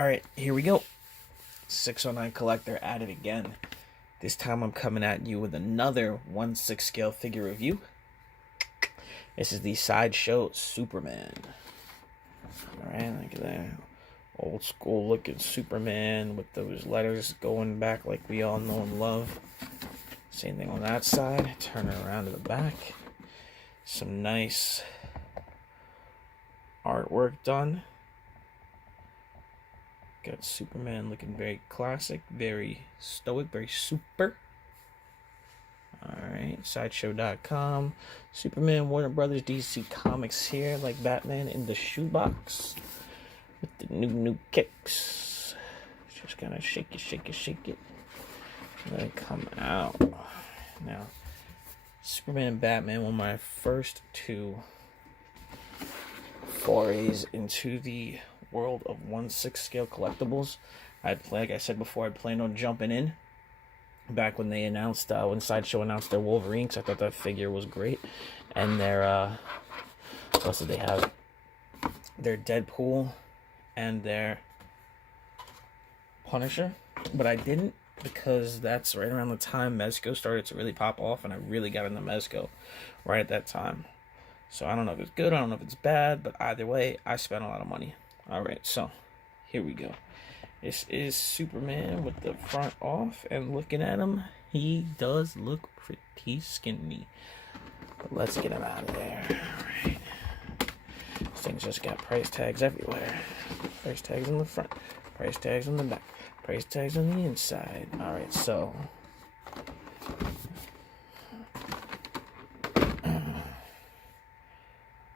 Alright, here we go. 609 Collector at it again. This time I'm coming at you with another 1/6 scale figure review. This is the Sideshow Superman. Alright, look at that. Old school looking Superman with those letters going back like we all know and love. Same thing on that side. Turn it around to the back. Some nice artwork done. Got Superman looking very classic, very stoic, very super. Alright, Sideshow.com. Superman, Warner Brothers, DC Comics here, like Batman in the shoebox. With the new kicks. Just gonna shake it. Let it come out. Now, Superman and Batman were my first two forays into the world of 1/6 scale collectibles. Like I said before, I planned on jumping in back when they announced when Sideshow announced their Wolverine, because I thought that figure was great. And their what else did they have? Their Deadpool and their Punisher. But I didn't, because that's right around the time Mezco started to really pop off, and I really got into Mezco right at that time. So I don't know if it's good, I don't know if it's bad, but either way, I spent a lot of money. Alright, so here we go. This is Superman with the front off, and looking at him, he does look pretty skinny. But let's get him out of there. Alright. This thing's just got price tags everywhere. Price tags on the front, price tags on the back, price tags on the inside. Alright, so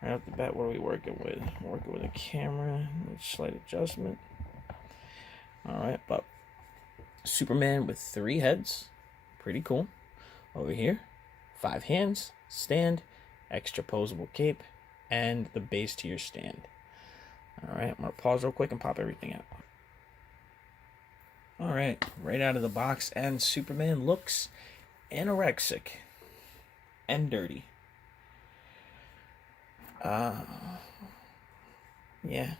right off the bat, what are we working with? We're working with a camera, slight adjustment. Alright, but Superman with 3 heads. Pretty cool. Over here, 5 hands, stand, extra posable cape, and the base to your stand. Alright, I'm going to pause real quick and pop everything out. Alright, right out of the box, and Superman looks anorexic and dirty. Yeah,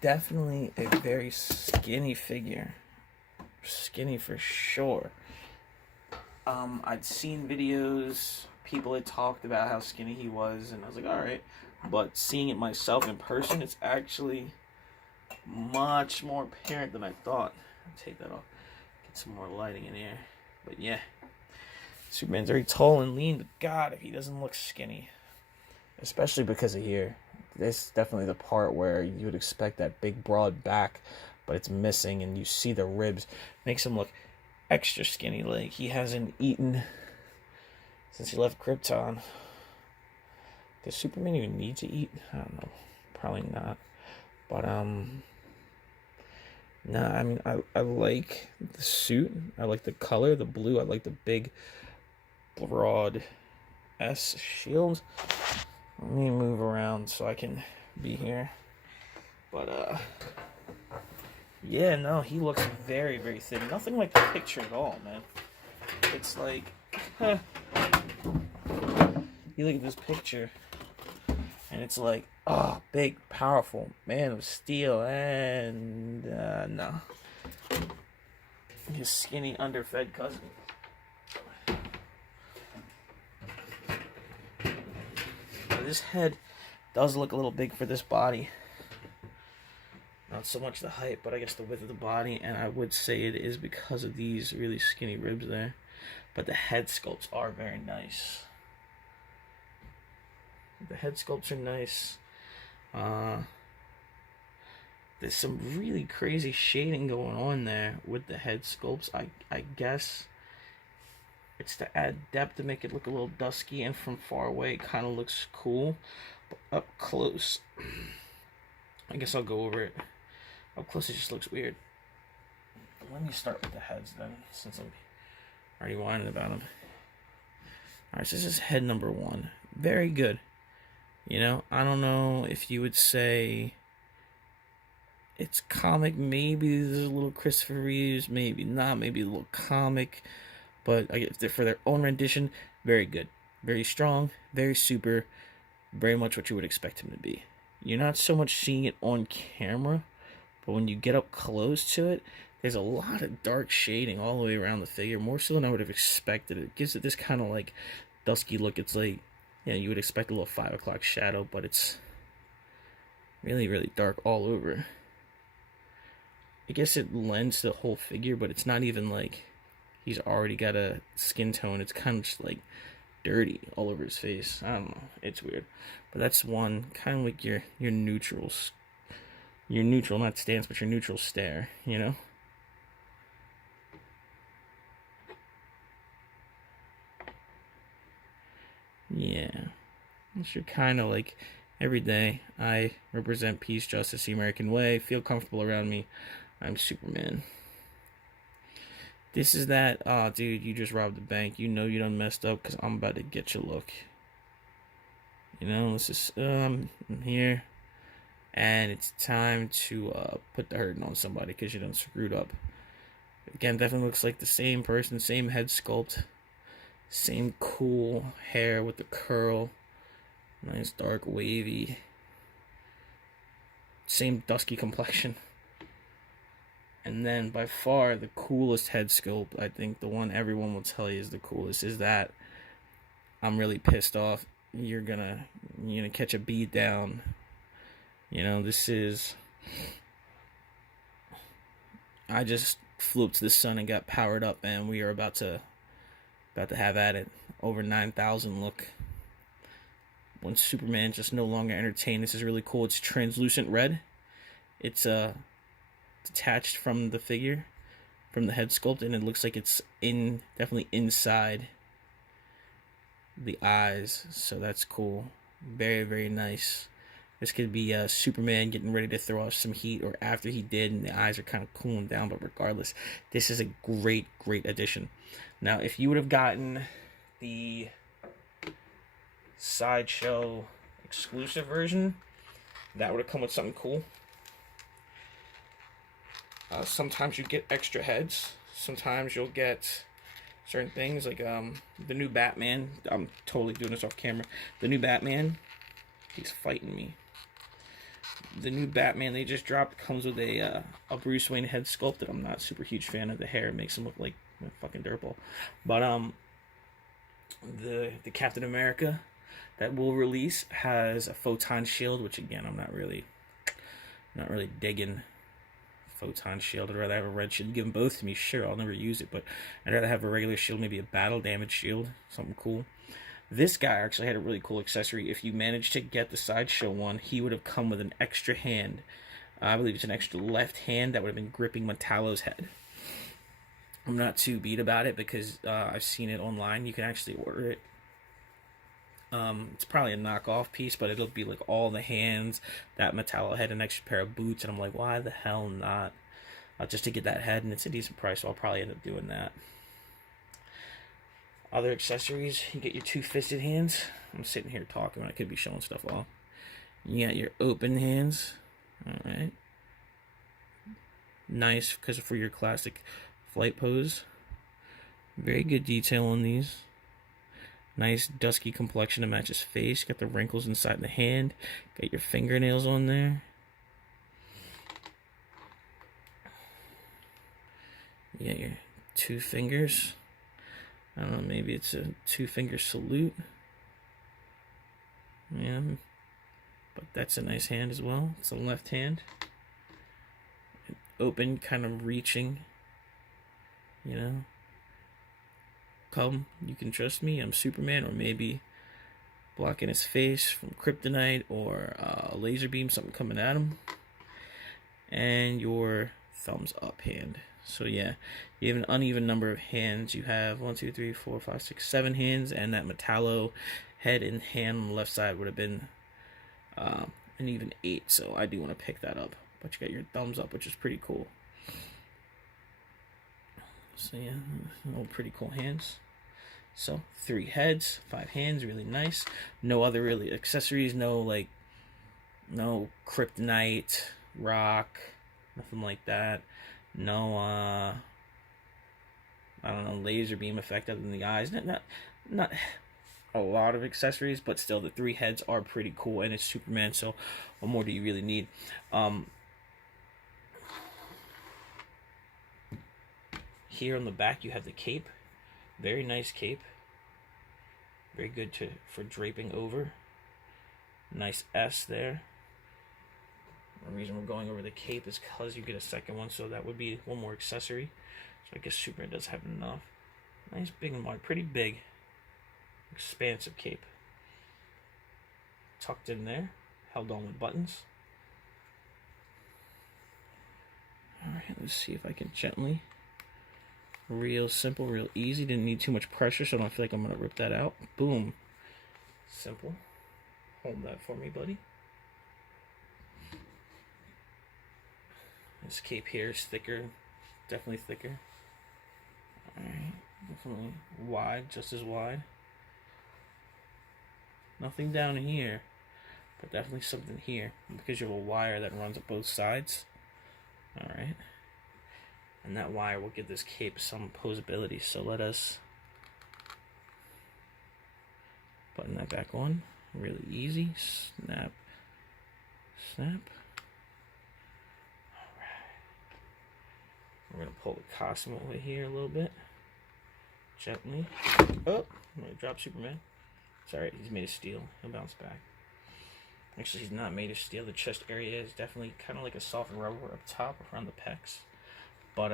definitely a very skinny figure. Skinny for sure. I'd seen videos, people had talked about how skinny he was, and I was like, alright. But seeing it myself in person, it's actually much more apparent than I thought. I'll take that off, get some more lighting in here. But yeah, Superman's very tall and lean, but God, if he doesn't look skinny. Especially because of here. This is definitely the part where you would expect that big broad back, but it's missing, and you see the ribs. Makes him look extra skinny, like he hasn't eaten since he left Krypton. Does Superman even need to eat? I don't know. Probably not. But nah, I mean, I like the suit. I like the color, the blue. I like the big broad S shield. Let me move around so I can be here. But yeah, no, he looks very, very thin. Nothing like the picture at all, man. It's like, you look at this picture, and it's like, oh, big, powerful man of steel, and no, his skinny, underfed cousin. This head does look a little big for this body. Not so much the height, but I guess the width of the body, and I would say it is because of these really skinny ribs there. But the head sculpts are very nice. The head sculpts are nice. There's some really crazy shading going on there with the head sculpts. I guess it's to add depth, to make it look a little dusky, and from far away it kind of looks cool, but up close, I guess I'll go over it. Up close it just looks weird. Let me start with the heads then, since I'm already whining about them. Alright, so this is head number 1. Very good. You know, I don't know if you would say it's comic, maybe there's a little Christopher Reeves, maybe not, maybe a little comic. But if they're for their own rendition, very good. Very strong, very super, very much what you would expect him to be. You're not so much seeing it on camera, but when you get up close to it, there's a lot of dark shading all the way around the figure, more so than I would have expected. It gives it this kind of like dusky look. It's like, you know, you would expect a little 5 o'clock shadow, but it's really, really dark all over. I guess it lends to the whole figure, but it's not even like he's already got a skin tone. It's kind of just like dirty all over his face. I don't know. It's weird. But that's one, kind of like your neutrals. Your neutral, not stance, but your neutral stare, you know? Yeah. It's your kind of like, every day I represent peace, justice, the American way. Feel comfortable around me. I'm Superman. This is that, oh, dude, you just robbed the bank. You know you done messed up because I'm about to get you look. You know, this is, I'm here. And it's time to put the hurting on somebody because you done screwed up. Again, definitely looks like the same person, same head sculpt. Same cool hair with the curl. Nice dark wavy. Same dusky complexion. And then by far the coolest head sculpt, I think the one everyone will tell you is the coolest, is that I'm really pissed off. You're gonna catch a beat down. You know, this is, I just flew up to the sun and got powered up, and we are about to have at it. Over 9,000 look. When Superman just no longer entertained. This is really cool. It's translucent red. It's detached from the figure, from the head sculpt, and it looks like it's definitely inside the eyes. So that's cool. Very, very nice. This could be Superman getting ready to throw off some heat, or after he did, and the eyes are kind of cooling down. But regardless, this is a great, great addition. Now, if you would have gotten the Sideshow exclusive version, that would have come with something cool. Sometimes you get extra heads. Sometimes you'll get certain things, like the new Batman. I'm totally doing this off camera. The new Batman, he's fighting me. The new Batman they just dropped comes with a Bruce Wayne head sculpt that I'm not super huge fan of. The hair makes him look like a fucking dirtball. But the Captain America that will release has a photon shield, which again I'm not really digging. Photon shield. I'd rather have a red shield. Give them both to me, sure, I'll never use it, but I'd rather have a regular shield, maybe a battle damage shield, something cool. This guy actually had a really cool accessory. If you managed to get the Sideshow one, he would have come with an extra hand. I believe it's an extra left hand that would have been gripping Metallo's head. I'm not too beat about it because I've seen it online. You can actually order it. It's probably a knockoff piece, but it'll be like all the hands, that Metallo head, an extra pair of boots, and I'm like, why the hell not? Just to get that head, and it's a decent price, so I'll probably end up doing that. Other accessories, you get your two-fisted hands. I'm sitting here talking when I could be showing stuff off. You got your open hands. Alright. Nice, because for your classic flight pose. Very good detail on these. Nice dusky complexion to match his face. Got the wrinkles inside the hand. Got your fingernails on there. You got your two fingers. I don't know, maybe it's a two-finger salute. Yeah, but that's a nice hand as well. It's a left hand. Open, kind of reaching. You know. Come, you can trust me, I'm Superman. Or maybe blocking his face from kryptonite or a laser beam, something coming at him. And your thumbs up hand. So yeah, you have an uneven number of hands. You have 1, 2, 3, 4, 5, 6, 7 hands, and that Metallo head and hand on the left side would have been an even 8. So I do want to pick that up. But you got your thumbs up, which is pretty cool. So yeah, all pretty cool hands. So 3 heads, 5 hands, really nice. No other really accessories. No kryptonite, rock, nothing like that. No, I don't know, laser beam effect other than the eyes. Not a lot of accessories, but still the 3 heads are pretty cool, and it's Superman, so what more do you really need? here on the back you have the cape. Very nice cape. Very good for draping over. Nice S there. The reason we're going over the cape is because you get a second one, so that would be one more accessory. So I guess Superman does have enough. Nice big and wide, pretty big, expansive cape. Tucked in there, held on with buttons. Alright, let's see if I can gently, real simple, real easy. Didn't need too much pressure, so I don't feel like I'm going to rip that out. Boom. Simple. Hold that for me, buddy. This cape here is thicker, definitely thicker. Alright, definitely wide, just as wide. Nothing down here, but definitely something here because you have a wire that runs up both sides. Alright, and that wire will give this cape some posability. So let us button that back on. Really easy. Snap, snap. We're going to pull the costume over here a little bit. Gently. Oh, I'm going to drop Superman. Sorry, he's made of steel. He'll bounce back. Actually, he's not made of steel. The chest area is definitely kind of like a soft rubber up top around the pecs. But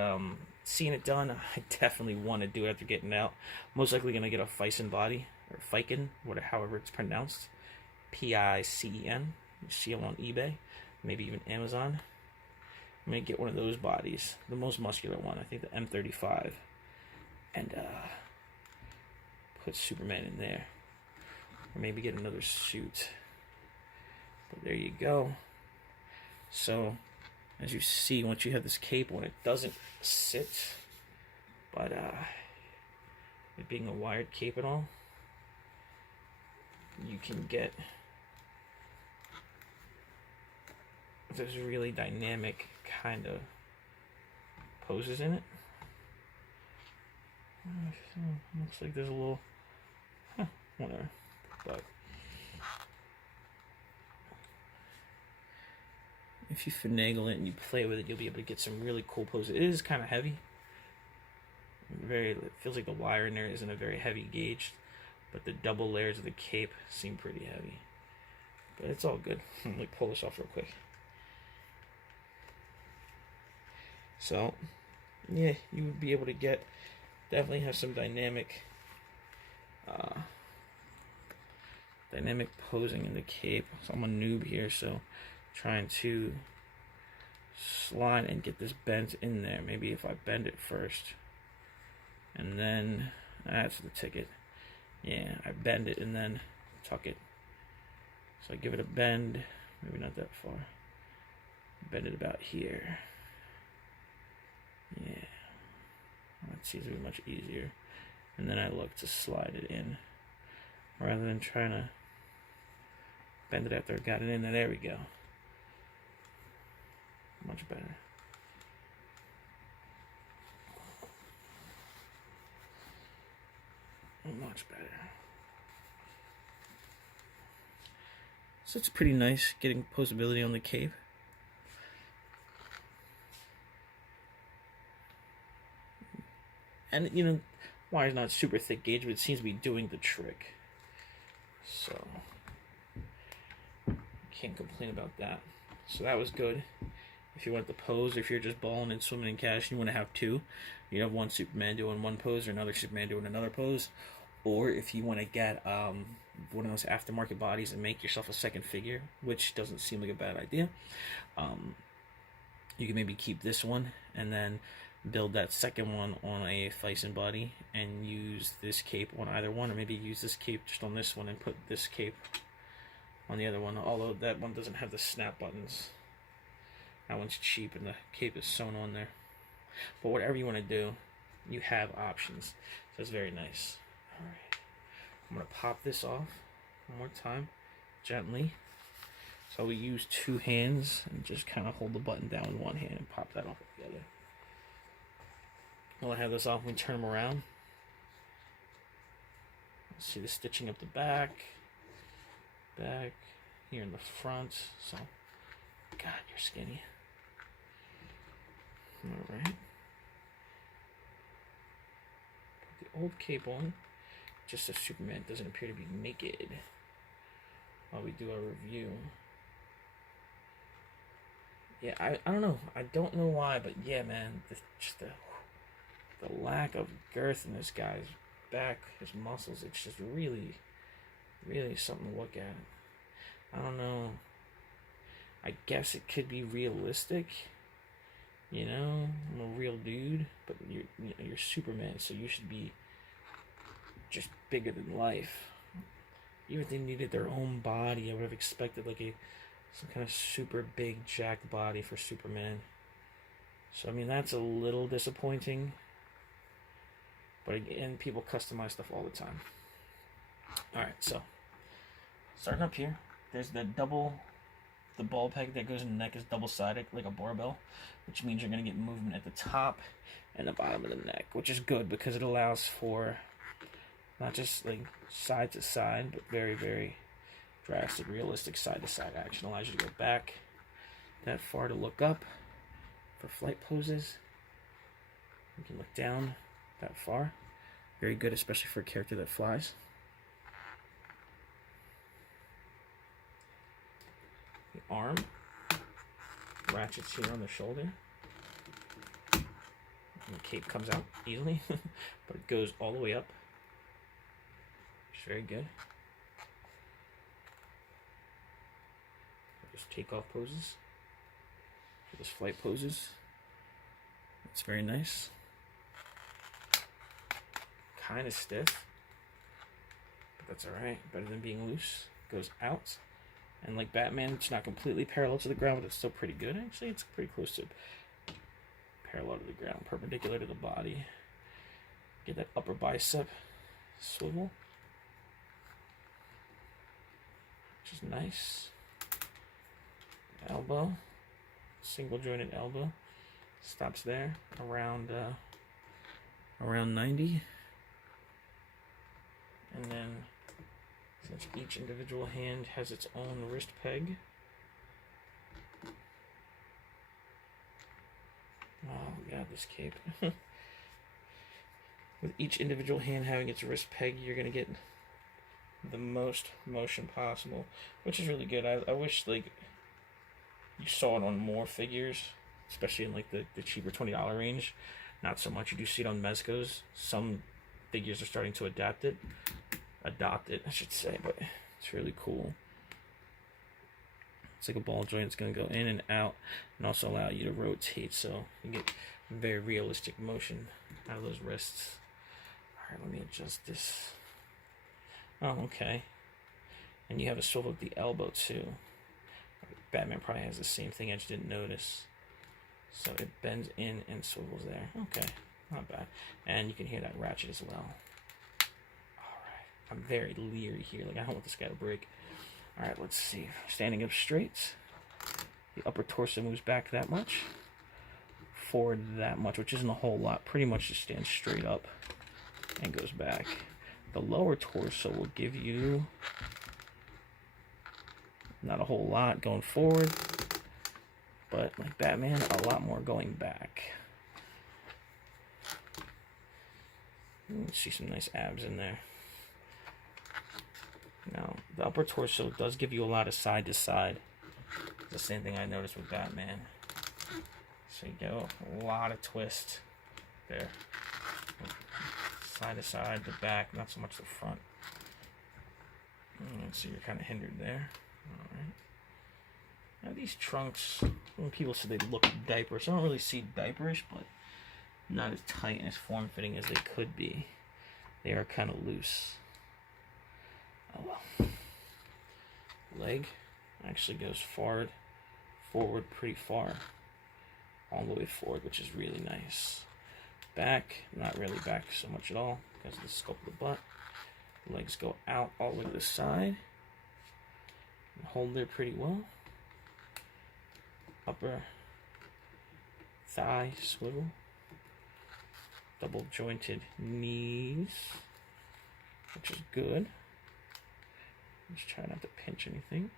seeing it done, I definitely want to do it after getting out. Most likely going to get a Fison body, or Fiken, however it's pronounced. P-I-C-E-N. You see them on eBay, maybe even Amazon. I'm going to get one of those bodies, the most muscular one, I think the M35, and put Superman in there, or maybe get another suit. But there you go. So, as you see, once you have this cape on, it doesn't sit, but it being a wired cape and all, you can get those really dynamic kind of poses in it. Looks like there's a little, whatever, but if you finagle it and you play with it, you'll be able to get some really cool poses. It is kind of heavy. It feels like the wire in there isn't a very heavy gauge, but the double layers of the cape seem pretty heavy. But it's all good. Let me pull this off real quick. So, yeah, you would be able to definitely have some dynamic posing in the cape. So I'm a noob here, so trying to slide and get this bent in there. Maybe if I bend it first, and then that's the ticket. Yeah, I bend it and then tuck it. So I give it a bend, maybe not that far. Bend it about here. Yeah, that seems to be much easier. And then I look to slide it in, rather than trying to bend it after I got it in. And there we go. Much better. Much better. So it's pretty nice getting posability on the cape. And, you know, wire's not super thick gauge, but it seems to be doing the trick. So, can't complain about that. So that was good. If you want to pose, if you're just balling and swimming in cash and you want to have two, you have one Superman doing one pose or another Superman doing another pose. Or if you want to get one of those aftermarket bodies and make yourself a second figure, which doesn't seem like a bad idea, you can maybe keep this one and then build that second one on a Fison body and use this cape on either one, or maybe use this cape just on this one and put this cape on the other one, although that one doesn't have the snap buttons. That one's cheap and the cape is sewn on there. But whatever you want to do, you have options. So it's very nice. Alright, I'm going to pop this off one more time, gently. So we use two hands and just kind of hold the button down with one hand and pop that off with the other. While I have this off, we turn them around. See the stitching up the back, here in the front. So, God, you're skinny. Alright. old cape on, just so Superman doesn't appear to be naked while we do our review. Yeah, I don't know. I don't know why, but yeah, man, just the lack of girth in this guy's back, his muscles, it's just really, really something to look at. I don't know. I guess it could be realistic. You know, I'm a real dude, but you're Superman, so you should be just bigger than life. Even if they needed their own body, I would have expected like some kind of super big jacked body for Superman. So I mean, that's a little disappointing. But again, people customize stuff all the time. Alright, so starting up here, there's the ball peg that goes in the neck is double-sided, like a barbell, which means you're going to get movement at the top and the bottom of the neck, which is good because it allows for not just like side to side, but very, very drastic, realistic side-to-side action. It allows you to go back that far to look up for flight poses. You can look down that far. Very good, especially for a character that flies. The arm ratchets here on the shoulder. And the cape comes out easily, but it goes all the way up. It's very good. Just takeoff poses. For those flight poses. It's very nice. Kind of stiff, but that's alright. Better than being loose. Goes out. And like Batman, it's not completely parallel to the ground, but it's still pretty good. Actually, it's pretty close to parallel to the ground, perpendicular to the body. Get that upper bicep swivel, which is nice. Elbow, single jointed elbow, stops there around 90, and then since each individual hand has its own wrist peg. Oh, God, this cape. With each individual hand having its wrist peg, you're going to get the most motion possible, which is really good. I wish, like, you saw it on more figures, especially in, like, the cheaper $20 range. Not so much. You do see it on Mezco's. Some figures are starting to adopt it, I should say, but it's really cool. It's like a ball joint. It's going to go in and out and also allow you to rotate, so you get very realistic motion out of those wrists. Alright, let me adjust this. Oh, okay. And you have a swivel at the elbow too. Batman probably has the same thing, I just didn't notice. So it bends in and swivels there. Okay, not bad. And you can hear that ratchet as well. I'm very leery here. Like, I don't want this guy to break. Alright, let's see. Standing up straight. The upper torso moves back that much. Forward that much, which isn't a whole lot. Pretty much just stands straight up and goes back. The lower torso will give you not a whole lot going forward, but like Batman, a lot more going back. Let's see some nice abs in there. Now, the upper torso does give you a lot of side to side. The same thing I noticed with Batman. So you get a lot of twist there. Side to side, the back, not so much the front. So you're kind of hindered there. Alright. Now these trunks, when people say they look diaperish, I don't really see diaperish, but not as tight and as form-fitting as they could be. They are kind of loose. Oh well. Leg actually goes forward pretty far. All the way forward, which is really nice. Back, not really back so much at all because of the sculpt of the butt. Legs go out all the way to the side. And hold there pretty well. Upper thigh swivel. Double jointed knees, which is good. Just try not to pinch anything.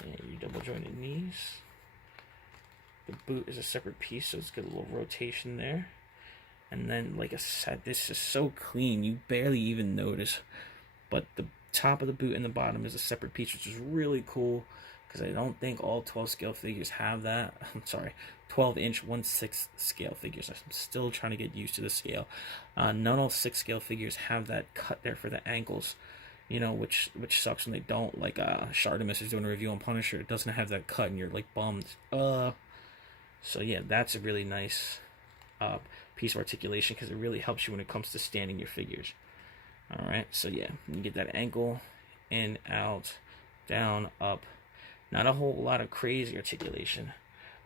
And your double jointed knees. The boot is a separate piece, so it's got a little rotation there. And then, like I said, this is so clean, you barely even notice. But the top of the boot and the bottom is a separate piece, which is really cool, because I don't think all 12 scale figures have that. I'm sorry, 12-inch 1/6 scale figures. I'm still trying to get used to the scale. Not all 6 scale figures have that cut there for the ankles, you know, which sucks when they don't. Like Shardamus is doing a review on Punisher, it doesn't have that cut, and you're like bummed. So yeah, that's a really nice piece of articulation, because it really helps you when it comes to standing your figures. All right, so yeah, you get that ankle in, out, down, up. Not a whole lot of crazy articulation,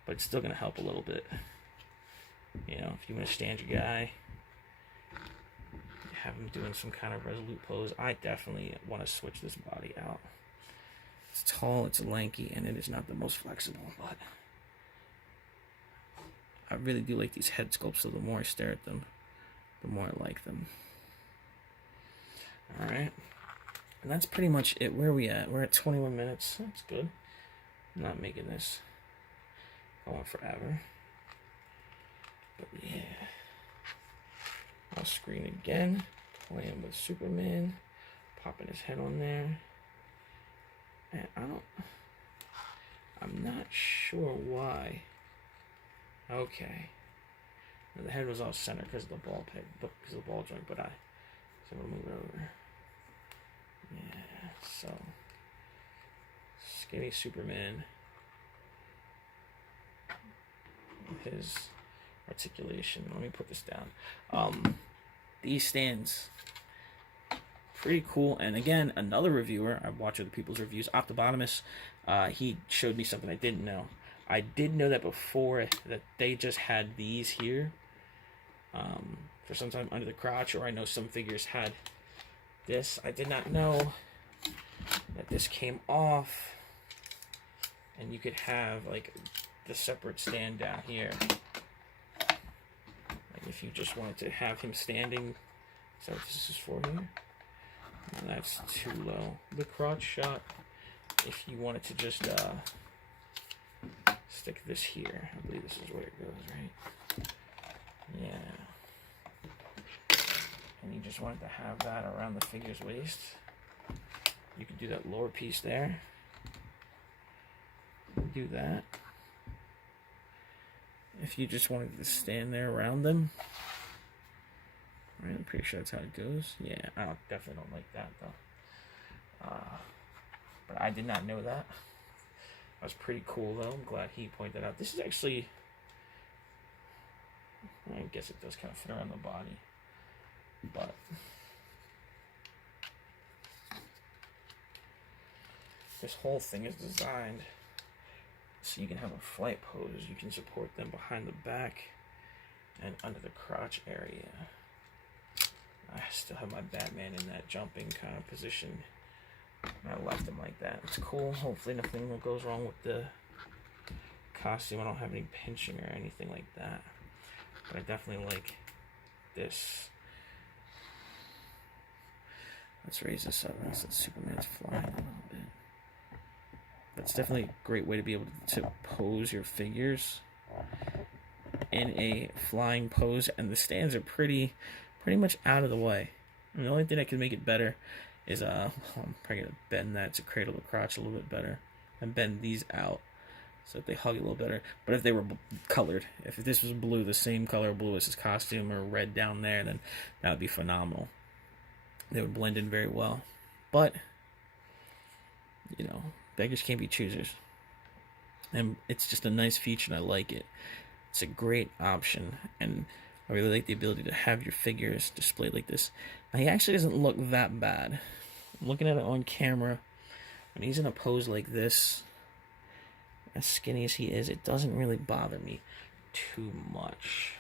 but it's still gonna help a little bit. You know, if you want to stand your guy, have him doing some kind of resolute pose. I definitely want to switch this body out. It's tall, it's lanky, and it is not the most flexible, but I really do like these head sculpts, so the more I stare at them, the more I like them. Alright, and that's pretty much it. Where are we at? We're at 21 minutes. That's good. I'm not making this go on forever. But yeah. I'll screen again. Playing with Superman. Popping his head on there. And I'm not sure why. Okay. The head was off center because of the ball peg, because of the ball joint, but so I'm gonna move it over. Yeah, so skinny Superman. His articulation. Let me put this down. These stands, pretty cool. And again, another reviewer, I've watched other people's reviews, Optibotomus, he showed me something I didn't know. I did know that before, that they just had these here for some time under the crotch, or I know some figures had this. I did not know that this came off and you could have like the separate stand down here. Like if you just wanted to have him standing, is that what this is for here? No, that's too low. The crotch shot, if you wanted to just stick this here, I believe this is where it goes, right? Yeah. And you just wanted to have that around the figure's waist. You could do that lower piece there. Do that. If you just wanted to stand there around them. Right, I'm pretty sure that's how it goes. Yeah, I definitely don't like that though. But I did not know that. That was pretty cool though. I'm glad he pointed out. This is actually, I guess it does kind of fit around the body, but this whole thing is designed so you can have a flight pose. You can support them behind the back and under the crotch area. I still have my Batman in that jumping kind of position. I left him like that. It's cool. Hopefully nothing goes wrong with the costume. I don't have any pinching or anything like that. But I definitely like this. Let's raise this up now since Superman's flying a little bit. That's definitely a great way to be able to pose your figures in a flying pose, and the stands are pretty much out of the way. And the only thing that can make it better is I'm probably gonna bend that to cradle the crotch a little bit better and bend these out so that they hug a little better. But if they were colored, if this was blue, the same color blue as his costume, or red down there, then that would be phenomenal. They would blend in very well. But you know, beggars can't be choosers, and it's just a nice feature, and I like it. It's a great option, and I really like the ability to have your figures displayed like this. Now, he actually doesn't look that bad. I'm looking at it on camera. When he's in a pose like this, as skinny as he is, it doesn't really bother me too much.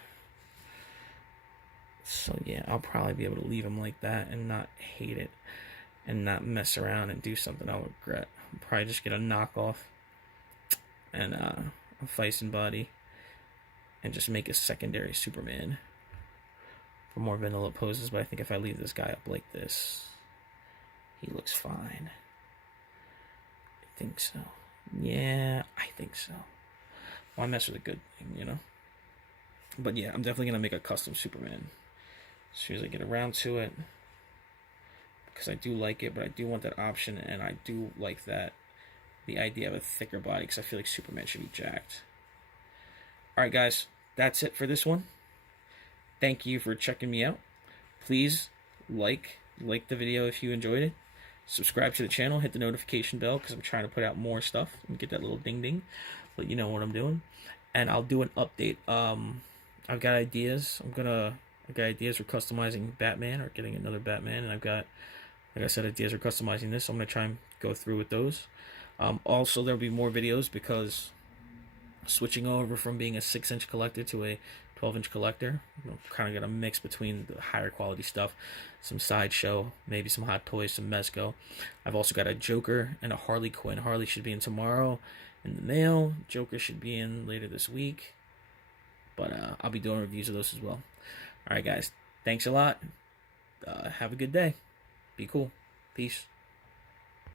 So yeah, I'll probably be able to leave him like that and not hate it, and not mess around and do something I'll regret. I'll probably just get a knockoff and a Feisen body, and just make a secondary Superman for more vanilla poses. But I think if I leave this guy up like this, he looks fine. I think so. Yeah, I think so. Why mess with a good thing, you know? But yeah, I'm definitely gonna make a custom Superman as soon as I get around to it, because I do like it, but I do want that option, and I do like that the idea of a thicker body, because I feel like Superman should be jacked. Alright guys, that's it for this one. Thank you for checking me out. Please like the video if you enjoyed it. Subscribe to the channel, hit the notification bell, because I'm trying to put out more stuff and get that little ding ding, let you know what I'm doing. And I'll do an update. I've got ideas. I've got ideas for customizing Batman, or getting another Batman, and I've got, like I said, ideas for customizing this, so I'm gonna try and go through with those. Also, there'll be more videos, because switching over from being a 6-inch collector to a 12-inch collector, I'm kind of gonna mix between the higher quality stuff, some Sideshow, maybe some Hot Toys, some Mezco. I've also got a Joker and a Harley Quinn. Harley should be in tomorrow in the mail. Joker should be in later this week, but I'll be doing reviews of those as well. Alright guys, thanks a lot. Have a good day. Be cool. Peace.